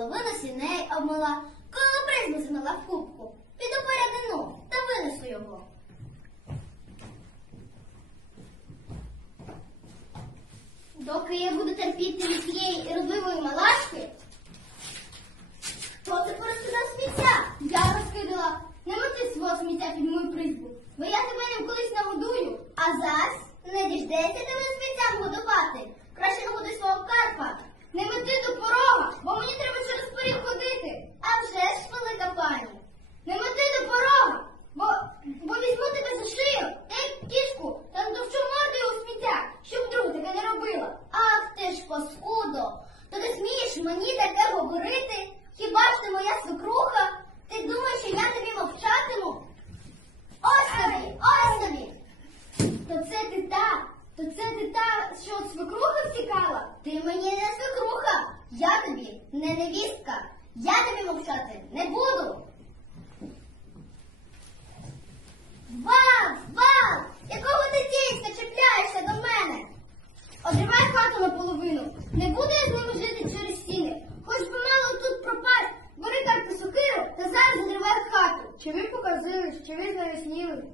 половину сіней обмила, коло призму змила в кубку. Піду порядину та винесу його. Доки я буду терпіти від цієї розливої малашки, хто це порозкидав сміття? Я розкидала. Не моти свого сміття під мою призбу, бо я тебе ним колись нагодую. А зась не діждеться тебе сміттям годувати. Краще нагодуй свого карпа. Не мети до порога, бо мені треба через поріг ходити. А вже ж, велика пані. Не мети до порога, бо, бо візьму тебе за шию, та як кішку, та довчу мордою у сміття, щоб друг таке не робила. Ах ти ж паскудо, то ти мені таке говорити? Хіба ж ти моя свекруха? Ти думаєш, що я тобі мовчатиму? Ось тобі, ось тобі. То це ти та, то це ти та, що от свекруха втікала? Ти мені не свекруха, я тобі не невістка. Я тобі мовчати не буду. чи ви показились, чи ви заясніли?